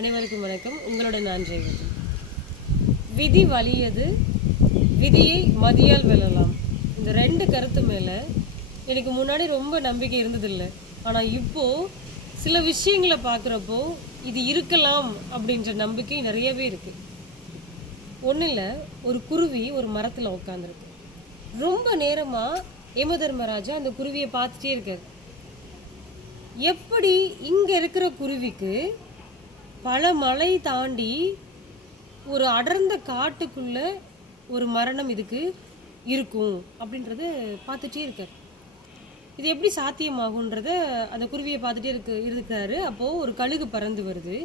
அனைவருக்கும் வணக்கம். உங்களுடன் நான் ஜெயவதி. விதி வலியது, விதியை மதியால் வெல்லலாம். இந்த ரெண்டு கருத்து மேலே எனக்கு முன்னாடி ரொம்ப நம்பிக்கை இருந்ததில்லை. ஆனால் இப்போது சில விஷயங்களை பார்க்குறப்போ இது இருக்கலாம் அப்படின்ற நம்பிக்கை நிறையவே இருக்குது. ஒன்றும் இல்லை, ஒரு குருவி ஒரு மரத்தில் உட்காந்துருக்கு. ரொம்ப நேரமாக யமதர்மராஜா அந்த குருவியை பார்த்துட்டே இருக்கார். எப்படி இங்கே இருக்கிற குருவிக்கு பல மலை தாண்டி ஒரு அடர்ந்த காட்டுக்குள்ள ஒரு மரணம் இதுக்கு இருக்கும் அப்படின்றத பார்த்துட்டே இருக்கார். இது எப்படி சாத்தியமாகுன்றத அந்த குருவியை பார்த்துட்டே இருக்காரு. அப்போது ஒரு கழுகு பறந்து வருது.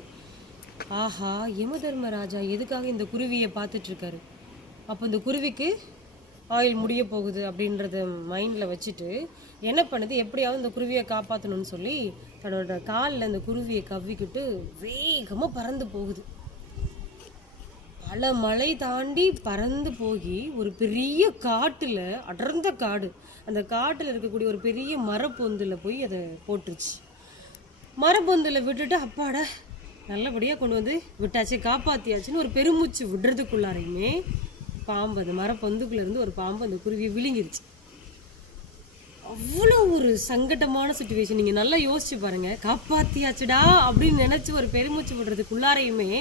ஆஹா, யமதர்மராஜா எதுக்காக இந்த குருவியை பார்த்துட்ருக்காரு? அப்போ இந்த குருவிக்கு ஆயில் முடிய போகுது அப்படின்றத மைண்டில் வச்சுட்டு என்ன பண்ணுது, எப்படியாவது இந்த குருவியை காப்பாற்றணும்னு சொல்லி தன்னோட காலில் இந்த குருவியை கவ்விக்கிட்டு வேகமாக பறந்து போகுது. பல மலை தாண்டி பறந்து போய் ஒரு பெரிய காட்டில், அடர்ந்த காடு, அந்த காட்டில் இருக்கக்கூடிய ஒரு பெரிய மரப்பொந்தில் போய் அதை போட்டுருச்சு. மரப்பொந்தில் விட்டுட்டு அப்பாடா நல்லபடியாக கொண்டு வந்து விட்டாச்சு, காப்பாற்றியாச்சுன்னு ஒரு பெருமூச்சு விடுறதுக்குள்ளாரையுமே பாம்பு, அந்த மரப்பொந்துக்குள்ளேருந்து ஒரு பாம்பு அந்த குருவியை விழுங்கிருச்சு. அவ்வளோ ஒரு சங்கடமான சுச்சுவேஷன். நீங்கள் நல்லா யோசிச்சு பாருங்கள். காப்பாற்றியாச்சுடா அப்படின்னு நினச்சி ஒரு பெருமூச்சு விடுறதுக்குள்ளாரையுமே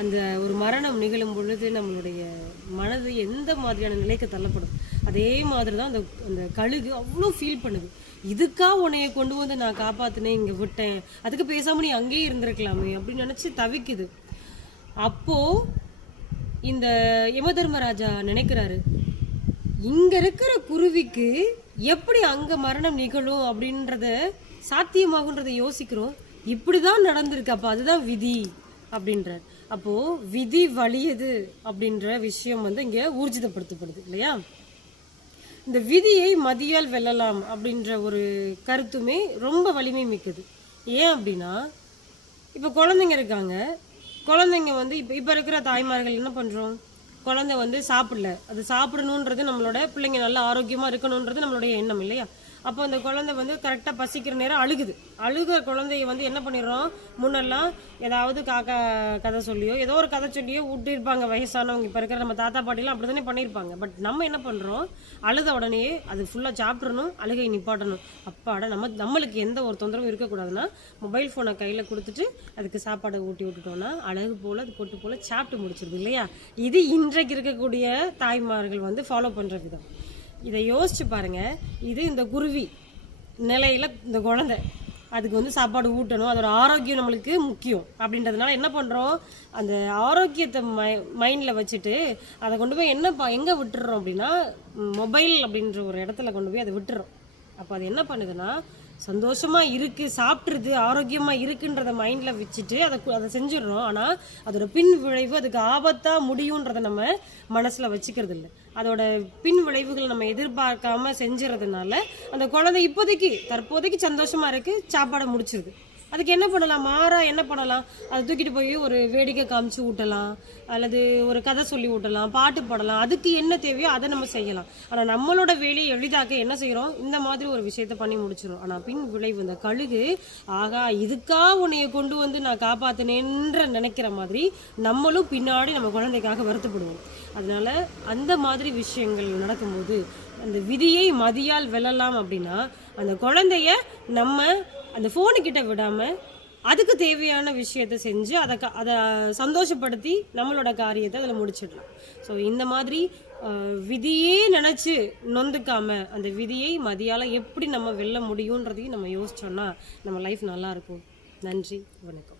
அந்த ஒரு மரணம் நிகழும் பொழுது நம்மளுடைய மனது எந்த மாதிரியான நிலைக்கு தள்ளப்படும், அதே மாதிரி தான் அந்த அந்த கழுகு அவ்வளோ ஃபீல் பண்ணுது. இதுக்கா உன்னைய கொண்டு வந்து நான் காப்பாற்றினேன், இங்கே விட்டேன், அதுக்கு பேசாமல் நீ அங்கேயே இருந்திருக்கலாமே அப்படின்னு நினச்சி தவிக்குது. அப்போது இந்த யமதர்மராஜா நினைக்கிறாரு, இங்கே இருக்கிற குருவிக்கு எப்படி அங்கே மரணம் நிகழும் அப்படின்றத சாத்தியமாகுன்றதை யோசிக்கிறோம். இப்படி தான் நடந்திருக்கு, அப்போ அதுதான் விதி அப்படின்றார். அப்போது விதி வலியது அப்படின்ற விஷயம் இங்கே ஊர்ஜிதப்படுத்தப்படுது இல்லையா? இந்த விதியை மதியால் வெல்லலாம் அப்படின்ற ஒரு கருத்துமே ரொம்ப வலிமை மிக்கது. ஏன் அப்படின்னா, இப்போ குழந்தைங்க இருக்காங்க. குழந்தைங்க இப்போ இருக்கிற தாய்மார்கள் என்ன பண்ணுறோம், குழந்தை சாப்பிடல, அது சாப்பிடணுன்றது நம்மளோட பிள்ளைங்க நல்லா ஆரோக்கியமாக இருக்கணுன்றது நம்மளுடைய எண்ணம் இல்லையா? அப்போ அந்த குழந்தை கரெக்டாக பசிக்கிற நேரம் அழுகிற குழந்தைய என்ன பண்ணிடுறோம், முன்னெல்லாம் ஏதாவது காக்கா கதை சொல்லியோ ஏதோ ஒரு கதை சொல்லியோ விட்டுருப்பாங்க வயசானவங்க. இப்போ இருக்கிற நம்ம தாத்தா பாட்டிலாம் அப்படி தானே பண்ணியிருப்பாங்க. பட் நம்ம என்ன பண்ணுறோம், அழுத உடனே அது ஃபுல்லாக சாப்பிட்றணும், அழுகை நிப்பாட்டணும். அப்பாட நம்மளுக்கு எந்த ஒரு தொந்தரவும் இருக்கக்கூடாதுன்னா மொபைல் ஃபோனை கையில் கொடுத்துட்டு அதுக்கு சாப்பாடை ஊட்டி விட்டுட்டோம்னா அழகு போல் அது பொட்டு போல் சாப்பிட்டு முடிச்சிருது இல்லையா? இது இன்றைக்கு இருக்கக்கூடிய தாய்மார்கள் ஃபாலோ பண்ணுற விதம். இதை யோசிச்சு பாருங்க. இது இந்த குருவி நிலையில் இந்த குழந்தை அதுக்கு சாப்பாடு ஊட்டணும், அதோட ஆரோக்கியம் நம்மளுக்கு முக்கியம் அப்படின்றதுனால என்ன பண்ணுறோம், அந்த ஆரோக்கியத்தை மைண்டில் வச்சுட்டு அதை கொண்டு போய் எங்கே விட்டுறோம் அப்படின்னா மொபைல் அப்படின்ற ஒரு இடத்துல கொண்டு போய் அதை விட்டுறோம். அப்போ அது என்ன பண்ணுதுன்னா, சந்தோஷமாக இருக்குது, சாப்பிட்றது, ஆரோக்கியமாக இருக்குன்றத மைண்டில் வச்சுட்டு அதை செஞ்சிடறோம். ஆனால் அதோட பின் விளைவு அதுக்கு ஆபத்தாக முடியுன்றதை நம்ம மனசில் வச்சுக்கிறது இல்லை. அதோட பின் விளைவுகள் நம்ம எதிர்பார்க்காம செஞ்சுறதுனால அந்த குழந்தை தற்போதைக்கு சந்தோஷமாக இருக்குது, சாப்பாடை முடிச்சிருது. அதுக்கு என்ன பண்ணலாம், என்ன பண்ணலாம், அதை தூக்கிட்டு போய் ஒரு வேடிக்கை காமிச்சு ஊட்டலாம், அல்லது ஒரு கதை சொல்லி ஊட்டலாம், பாட்டு பாடலாம். அதுக்கு என்ன தேவையோ அதை நம்ம செய்யலாம். ஆனால் நம்மளோட வேலையை எளிதாக்க என்ன செய்கிறோம், இந்த மாதிரி ஒரு விஷயத்த பண்ணி முடிச்சிடும். ஆனால் பின் விளைவு இந்த கழுகு, ஆகா இதுக்கா உன்னைய கொண்டு நான் காப்பாற்றினேன்ற நினைக்கிற மாதிரி நம்மளும் பின்னாடி நம்ம குழந்தைக்காக வருத்தப்படுவோம். அதனால அந்த மாதிரி விஷயங்கள் நடக்கும்போது அந்த விதியை மதியால் வெல்லலாம் அப்படின்னா அந்த குழந்தைய நம்ம அந்த ஃபோனுக்கிட்ட விடாமல் அதுக்கு தேவையான விஷயத்தை செஞ்சு அதை சந்தோஷப்படுத்தி நம்மளோட காரியத்தை அதில் முடிச்சிடலாம். ஸோ இந்த மாதிரி விதியே நினச்சி நொந்துக்காமல் அந்த விதியை மதியால் எப்படி நம்ம வெல்ல முடியுன்றதையும் நம்ம யோசிச்சோன்னா நம்ம லைஃப் நல்லாயிருக்கும். நன்றி, வணக்கம்.